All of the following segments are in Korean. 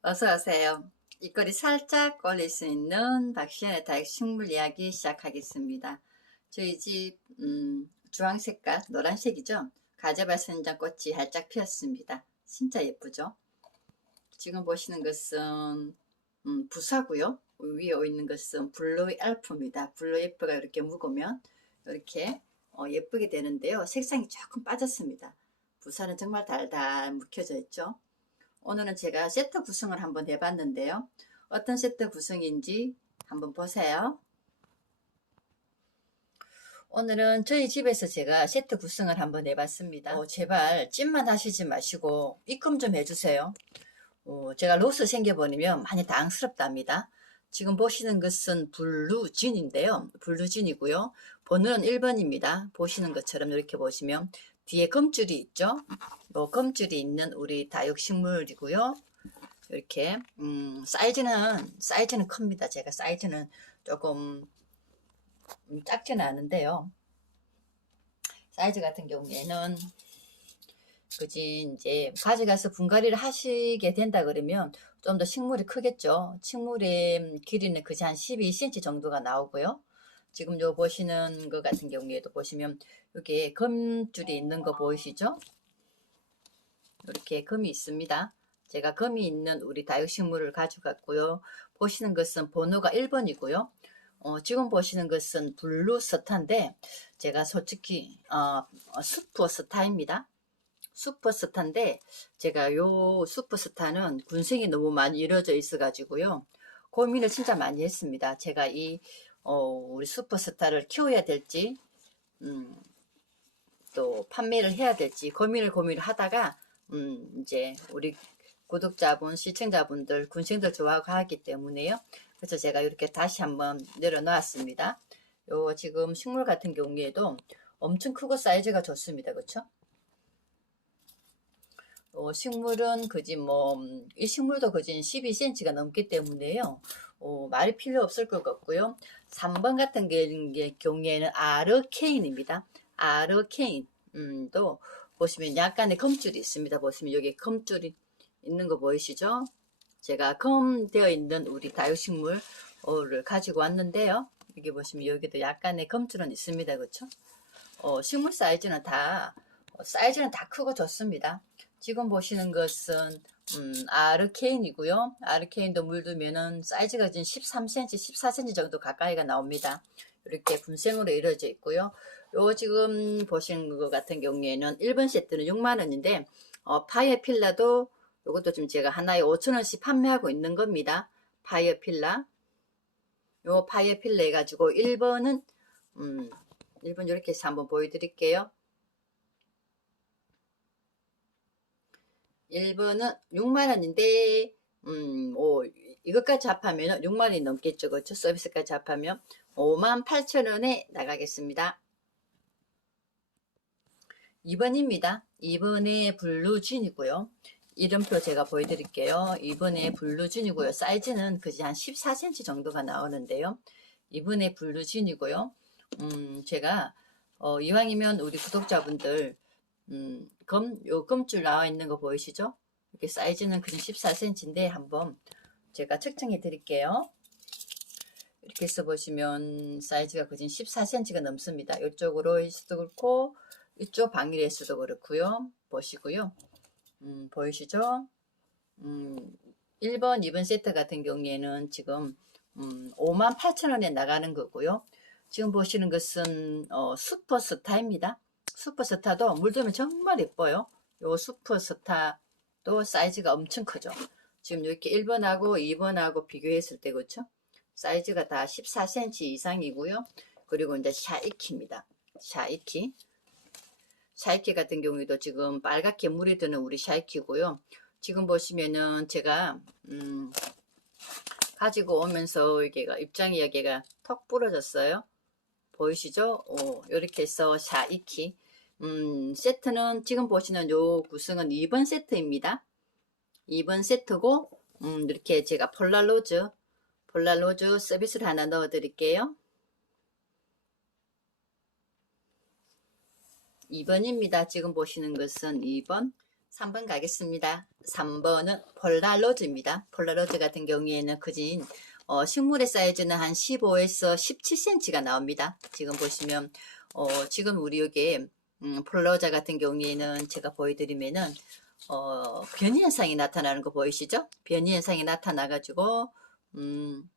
어서 오세요. 입꼬리 살짝 올릴 수 있는 박시연의 다육 식물 이야기 시작하겠습니다. 저희 집 음, 주황색깔 노란색이죠. 가재발 선장 꽃이 활짝 피었습니다. 진짜 예쁘죠? 지금 보시는 것은 음, 부사고요. 위에 있는 것은 블루 엘프입니다. 블루 엘프가 이렇게 묵으면 이렇게 어, 예쁘게 되는데요. 색상이 조금 빠졌습니다. 부사는 정말 달달 묵혀져 있죠. 오늘은 제가 세트 구성을 한번 해봤는데요. 어떤 세트 구성인지 한번 보세요. 오늘은 저희 집에서 제가 세트 구성을 한번 해봤습니다. 어, 제발 찜만 하시지 마시고 입금 좀 해주세요. 어, 제가 로스 생겨버리면 많이 당스럽답니다. 지금 보시는 것은 블루진인데요. 블루진이고요. 번호는 1번입니다. 보시는 것처럼 이렇게 보시면 뒤에 검줄이 있죠. 요 검줄이 있는 우리 다육식물이고요. 이렇게 음, 사이즈는 사이즈는 큽니다. 제가 사이즈는 조금 음, 작지는 않은데요. 사이즈 같은 경우에는 그지 이제 가져가서 분갈이를 하시게 된다 그러면 좀 더 식물이 크겠죠. 식물의 길이는 그지 한 12cm 정도가 나오고요. 지금 요 보시는 것 같은 경우에도 보시면 여기에 검줄이 있는 거 보이시죠? 이렇게 검이 있습니다. 제가 검이 있는 우리 다육식물을 가져갔고요. 보시는 것은 번호가 1번이고요. 어, 지금 보시는 것은 블루 스타인데 제가 솔직히 어, 슈퍼 스타입니다. 슈퍼 스타인데 제가 요 슈퍼 스타는 군생이 너무 많이 이루어져 있어 가지고요. 고민을 진짜 많이 했습니다. 제가 이 어, 우리 슈퍼스타를 키워야 될지 음, 또 판매를 해야 될지 고민을 고민을 하다가 음, 이제 우리 구독자분, 시청자분들, 군생들 좋아하고 하기 때문에요. 그래서 제가 이렇게 다시 한번 내려놓았습니다. 요 지금 식물 같은 경우에도 엄청 크고 사이즈가 좋습니다. 그렇죠? 어, 식물은 그지 뭐 이 식물도 그지 12cm가 넘기 때문에요. 어, 말이 필요 없을 것 같고요. 3번 같은 게, 경우에는 아르케인입니다. 아르케인도 보시면 약간의 검줄이 있습니다. 보시면 여기 검줄이 있는 거 보이시죠? 제가 검 되어 있는 우리 다육식물을 가지고 왔는데요. 여기 보시면 여기도 약간의 검줄은 있습니다. 그렇죠? 어, 식물 사이즈는 다 어, 사이즈는 다 크고 좋습니다. 지금 보시는 것은 음, 아르케인이고요. 아르케인도 물두면은 사이즈가 지금 13cm, 14cm 정도 가까이가 나옵니다. 이렇게 분생으로 이루어져 있고요. 요 지금 보시는 것 같은 경우에는 1번 세트는 6만원인데 어, 파이어 필라도 요것도 지금 제가 하나에 5천원씩 판매하고 있는 겁니다. 파이어 필라 요 파이어 필라 해가지고 1번은 음, 1번 이렇게 해서 한번 보여드릴게요. 1번은 6만원인데 음, 오, 이것까지 합하면 6만원이 넘겠죠. 그렇죠? 서비스까지 합하면 5만 8천원에 나가겠습니다. 2번입니다. 2번에 블루진이고요. 이름표 제가 보여드릴게요. 2번에 블루진이고요. 사이즈는 그지 한 14cm 정도가 나오는데요. 2번에 블루진이고요. 음, 제가 어, 이왕이면 우리 구독자분들 음, 검, 요 검줄 나와 있는 거 보이시죠? 이렇게 사이즈는 그냥 14cm인데 한번 제가 측정해 드릴게요. 이렇게 해서 보시면 사이즈가 그진 14cm가 넘습니다. 이쪽으로 해서도 그렇고 이쪽 방일에서도 그렇고요. 보시고요. 음, 보이시죠? 음, 1번, 2번 세트 같은 경우에는 지금 음, 5만 8천원에 나가는 거고요. 지금 보시는 것은 어, 슈퍼스타입니다. 슈퍼스타도 물들면 정말 예뻐요. 요 슈퍼스타도 사이즈가 엄청 크죠. 지금 이렇게 1번하고 2번하고 비교했을 때 그렇죠? 사이즈가 다 14cm 이상이고요. 그리고 이제 샤이키입니다. 샤이키. 샤이키 같은 경우에도 지금 빨갛게 물이 드는 우리 샤이키고요. 지금 보시면은 제가 음, 가지고 오면서 여기가 입장이 여기가 턱 부러졌어요. 보이시죠? 오, 이렇게 해서 샤이키. 음, 세트는 지금 보시는 요 구성은 2번 세트입니다. 2번 세트고 음, 이렇게 제가 폴라로즈 폴라로즈 서비스를 하나 넣어 드릴게요. 2번입니다. 지금 보시는 것은 2번 3번 가겠습니다. 3번은 폴라로즈입니다. 폴라로즈 같은 경우에는 그진 어, 식물의 사이즈는 한 15에서 17cm가 나옵니다. 지금 보시면 어, 지금 우리 여기 음, 폴라로자 같은 경우에는 제가 보여드리면은 어, 변이 현상이 나타나는 거 보이시죠? 변이 현상이 나타나 가지고 음,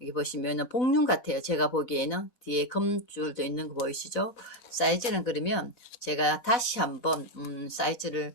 여기 보시면은 복륜 같아요. 제가 보기에는 뒤에 금줄도 있는 거 보이시죠? 사이즈는 그러면 제가 다시 한번 음, 사이즈를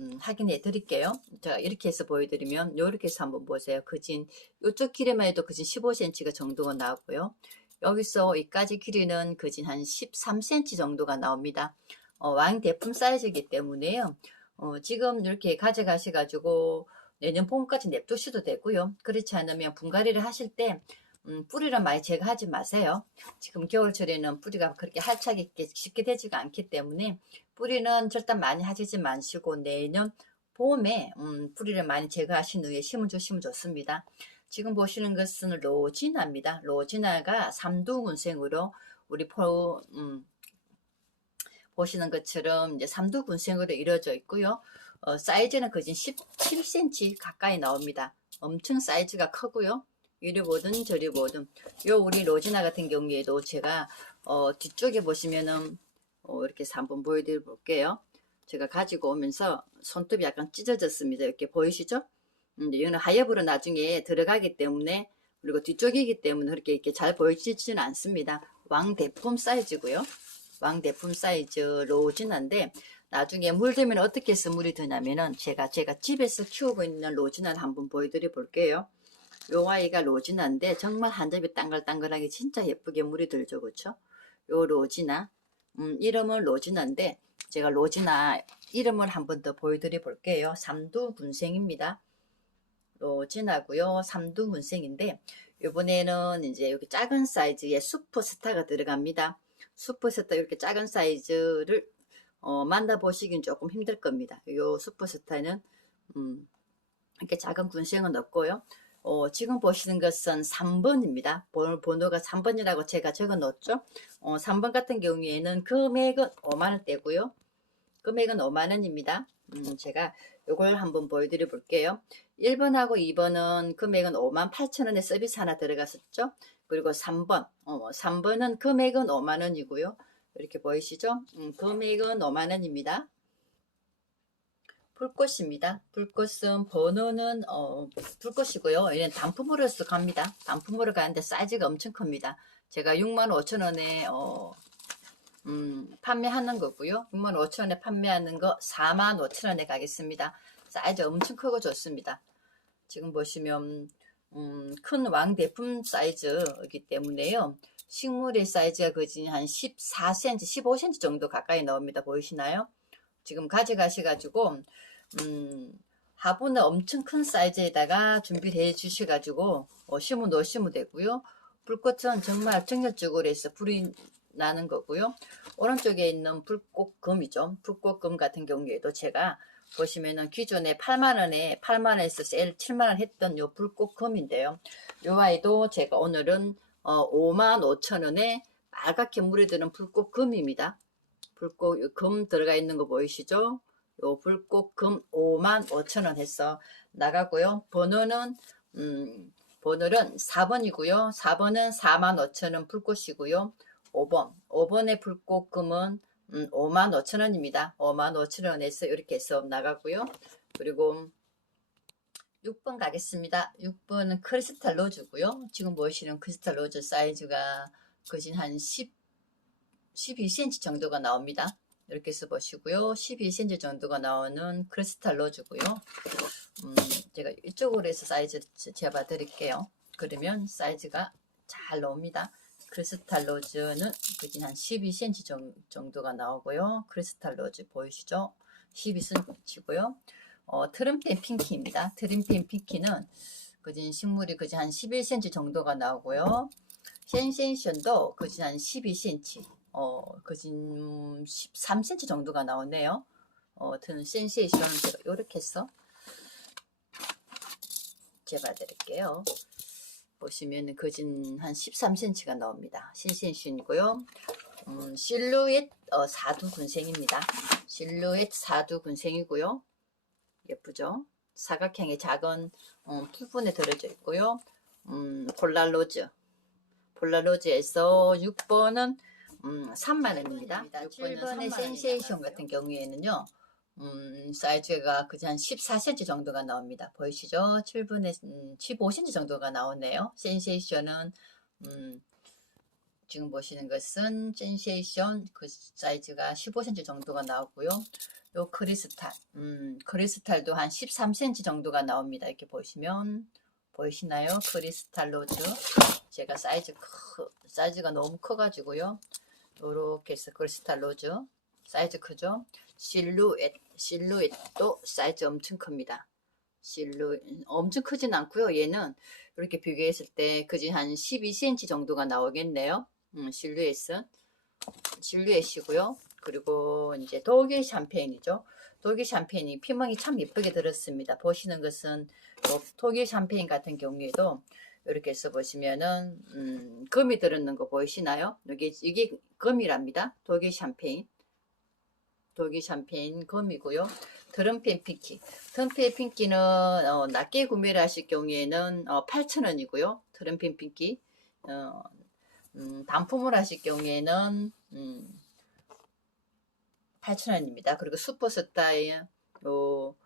음, 확인해 드릴게요. 제가 이렇게 해서 보여드리면 요렇게 해서 한번 보세요. 그진 요쪽 길이만 해도 그진 15cm가 정도가 나오고요. 여기서 여기까지 길이는 그진 한 13cm 정도가 나옵니다. 어, 왕 대품 사이즈이기 때문에요. 어, 지금 이렇게 가져가셔가지고 내년 봄까지 냅두셔도 되고요. 그렇지 않으면 분갈이를 하실 때 음, 뿌리를 많이 제거하지 마세요. 지금 겨울철에는 뿌리가 그렇게 할차게 쉽게 되지가 않기 때문에 뿌리는 절대 많이 하시지 마시고 내년 봄에 음, 뿌리를 많이 제거하신 후에 심어주시면 좋습니다. 지금 보시는 것은 로지나입니다. 로지나가 삼두군생으로 우리 포, 음, 보시는 것처럼 이제 삼두군생으로 이루어져 있고요. 어, 사이즈는 거진 17cm 가까이 나옵니다. 엄청 사이즈가 크고요. 이리 보든 저리 보든 요 우리 로지나 같은 경우에도 제가 어, 뒤쪽에 보시면은 어, 이렇게 한번 보여드려 볼게요. 제가 가지고 오면서 손톱이 약간 찢어졌습니다. 이렇게 보이시죠? 음, 이거는 하엽으로 나중에 들어가기 때문에 그리고 뒤쪽이기 때문에 그렇게 이렇게 잘 보이지는 않습니다. 왕대품 사이즈고요. 왕대품 사이즈 로지나인데 나중에 물들면 어떻게 해서 물이 드냐면은 제가 제가 집에서 키우고 있는 로지나를 한번 보여드려 볼게요. 요 아이가 로지나인데 정말 한 접이 땅글땅글하게 진짜 예쁘게 물이 들죠 그쵸 요 로지나 음, 이름은 로지나인데 제가 로지나 이름을 한 번 더 보여드려 볼게요 삼두 군생입니다 로 지나고요 삼두군생인데 이번에는 이제 여기 작은 사이즈의 슈퍼스타가 들어갑니다 슈퍼스타 이렇게 작은 사이즈를 어, 만나보시긴 조금 힘들 겁니다 요 슈퍼스타는 음, 이렇게 작은 군생은 없고요 어, 지금 보시는 것은 3번입니다. 번호 가 3번이라고 제가 적어 놓았죠. 어, 3번 같은 경우에는 금액은 5만원대고요. 금액은 5만원입니다. 음, 제가 이걸 한번 보여드려 볼게요. 1번하고 2번은 금액은 5만 8천원에 서비스 하나 들어갔었죠. 그리고 3번, 어, 3번은 금액은 5만원이고요. 이렇게 보이시죠? 음, 금액은 5만원입니다. 불꽃입니다. 불꽃은 번호는 어, 불꽃이고요. 얘는 단품으로서 갑니다. 단품으로 가는데 사이즈가 엄청 큽니다. 제가 6만 5천 원에 어, 음, 판매하는 거고요. 6만 5천 원에 판매하는 거 4만 5천 원에 가겠습니다. 사이즈 엄청 크고 좋습니다. 지금 보시면 음, 큰 왕대품 사이즈이기 때문에요. 식물의 사이즈가 거진 한 14cm, 15cm 정도 가까이 나옵니다. 보이시나요? 지금 가져가셔가지고 음, 화분은 엄청 큰 사이즈에다가 준비를 해 주셔가지고 어, 심어 놓으시면 되고요. 불꽃은 정말 정열적으로 해서 불이 나는 거고요. 오른쪽에 있는 불꽃금이죠. 불꽃금 같은 경우에도 제가 보시면은 기존에 8만원에 8만원에서 세일 7만원 했던 요 불꽃금인데요. 요 아이도 제가 오늘은 어, 5만 5천원에 빨갛게 물이 드는 불꽃금입니다. 불꽃 금 들어가 있는 거 보이시죠? 요 불꽃금 5만 5천원 해서 나가고요. 번호는 음, 번호는 4번이고요. 4번은 4만 5천원 불꽃이고요. 5번 5번의 불꽃금은 음, 5만 5천 원입니다. 5만 5천 원에서 이렇게 해서 나가고요. 그리고 6번 가겠습니다. 6번은 크리스탈 로즈고요. 지금 보시는 크리스탈 로즈 사이즈가 거진 한 10, 12cm 정도가 나옵니다. 이렇게 해서 보시고요. 12cm 정도가 나오는 크리스탈 로즈고요. 음, 제가 이쪽으로 해서 사이즈 재봐 드릴게요. 그러면 사이즈가 잘 나옵니다. 크리스탈 로즈는 그긴 한 12cm 정도가 나오고요. 크리스탈 로즈 보이시죠? 12cm고요. 어, 트림펜 핑키입니다. 트림펜 핑키는 그진 식물이 그진 한 11cm 정도가 나오고요. 센세이션도 그진 한 12cm, 어, 그진 13cm 정도가 나오네요. 어, 드는 센세이션은 제가 이렇게 해서 재봐드릴게요. 보시면 그진 한 13cm가 나옵니다. 센세이션이고요. 음, 실루엣 어, 사두 군생입니다. 실루엣 사두 군생이고요. 예쁘죠? 사각형의 작은 어, 부분에 들어져 있고요. 음, 폴라로즈. 폴라로즈에서 6번은 음, 3만원입니다. 7번의 센세이션 같은 경우에는요. 음, 사이즈가 그저 한 14cm 정도가 나옵니다. 보이시죠? 7분에 음, 15cm 정도가 나오네요. 센세이션은 음, 지금 보시는 것은 센세이션 그 사이즈가 15cm 정도가 나오고요. 요 크리스탈, 음, 크리스탈도 한 13cm 정도가 나옵니다. 이렇게 보시면 보이시나요? 크리스탈 로즈. 제가 사이즈 크, 사이즈가 너무 커가지고요. 요렇게 해서 크리스탈 로즈 사이즈 크죠? 실루엣, 실루엣도 사이즈 엄청 큽니다. 실루 엄청 크진 않고요. 얘는 이렇게 비교했을 때 그지 한 12cm 정도가 나오겠네요. 음, 실루엣은 실루엣이고요. 그리고 이제 독일 샴페인이죠. 독일 샴페인이 피멍이 참 예쁘게 들었습니다. 보시는 것은 뭐 독일 샴페인 같은 경우에도 이렇게 해서 보시면은 음, 금이 들었는 거 보이시나요? 여기 이게 금이랍니다. 독일 샴페인. 독일 샴페인 금이고요. 드럼펜 핑키. 드럼펜 핑키는 어, 낮게 구매를 하실 경우에는 어, 8,000원이고요. 드럼펜 핑키. 어, 음, 단품을 하실 경우에는 음, 8,000원입니다. 그리고 슈퍼 스타의 요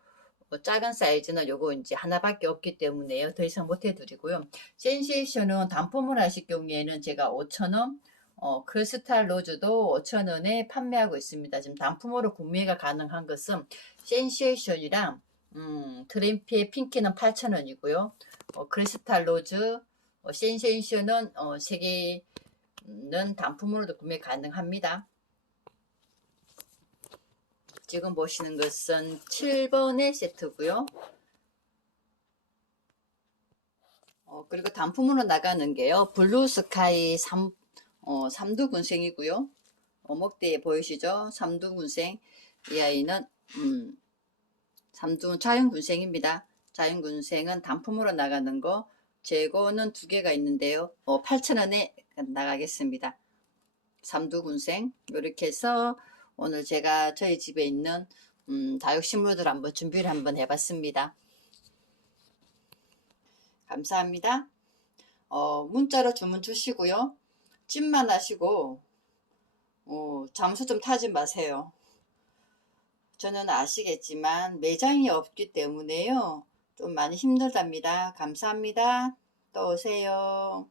어, 작은 사이즈는 요거 이제 하나밖에 없기 때문에요. 더 이상 못 해드리고요. 센세이션은 단품을 하실 경우에는 제가 5,000원, 어, 크리스탈 로즈도 5,000원에 판매하고 있습니다. 지금 단품으로 구매가 가능한 것은 센세이션이랑 음, 트램피의 핑키는 8,000원이고요. 어, 크리스탈 로즈, 어, 센세이션은 어, 3개는 단품으로도 구매 가능합니다. 지금 보시는 것은 7번의 세트고요. 어, 그리고 단품으로 나가는 게요. 블루 스카이 3, 어, 삼두군생이고요. 어목대에 보이시죠? 삼두군생. 이 아이는 음, 삼두 자연군생입니다. 자연군생은 단품으로 나가는 거 재고는 두 개가 있는데요. 어, 8,000원에 나가겠습니다. 삼두군생 이렇게 해서 오늘 제가 저희 집에 있는 음, 다육식물들 한번 준비를 한번 해봤습니다. 감사합니다. 어, 문자로 주문 주시고요. 찜만 하시고 어, 잠수 좀 타지 마세요. 저는 아시겠지만 매장이 없기 때문에요. 좀 많이 힘들답니다. 감사합니다. 또 오세요.